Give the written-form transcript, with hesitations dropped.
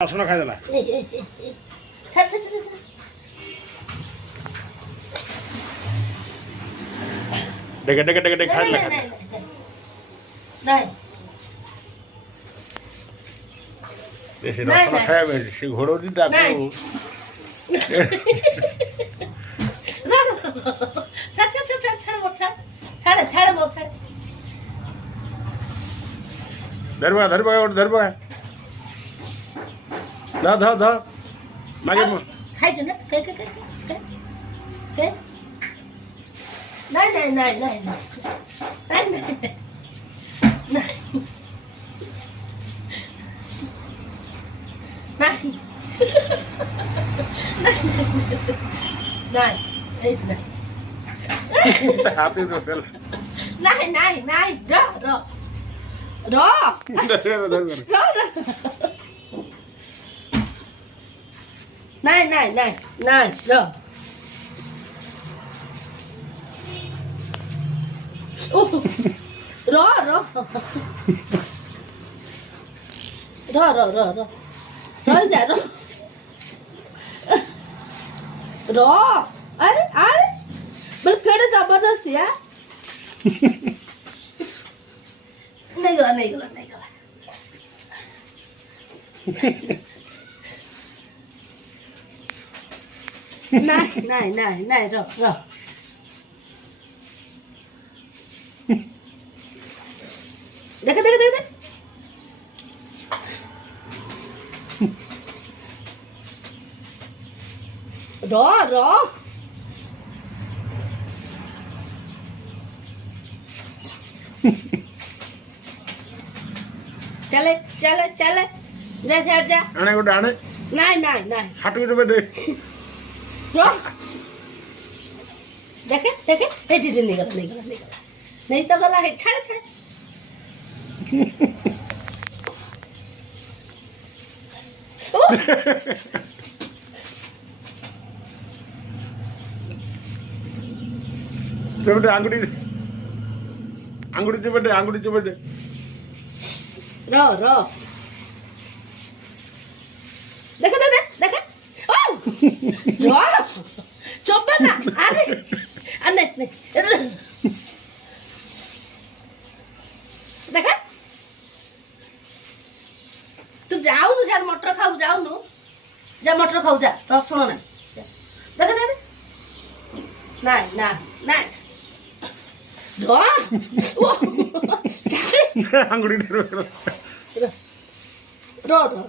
ରସୁଣ ଖାଇଦେଲା। ଡେକେ ଡେକେ ଡେକେ ଡେକେ ଖାଇଦେଲା। ସେ ରସୁଣ ଖାଇବା ସେ ଘୋଡ଼ଉଛି ତାକୁ। धरबा धरबा और धरबा धा धा धा मागे खाइ छु न के नहीं नहीं नहीं नहीं नहीं नहीं नहीं हाथी तो नहीं नहीं नहीं रो रो रो नहीं नहीं नहीं नहीं रो रो रो रो रो रो रो रो जा रो रो अरे अरे बिल्कुल जबरदस्ती है नहीं गला नहीं गला नहीं गला नहीं नहीं नहीं नहीं रो रो देख देख देख देख रो रो चले चले चले जैसे हट जा आने को डाने नहीं नहीं नहीं हट के तो दे रो देखे देखे हे दीदी नहीं गला नहीं गला नहीं गला नहीं तो गला है छाड़ छाड़ चबटे आंगुड़ी आंगुड़ी चबटे आंगुड़ी चबटे रो रो देखे देखे देखे ओ रो चुप ना अरे अरे नहीं देखा तू जाऊ नु यार मटर खाऊ जाऊ नु जा मटर खाऊ जा रसुण ना देखे देखे नहीं ना नहीं रो ओ आंगुड़ी रो रो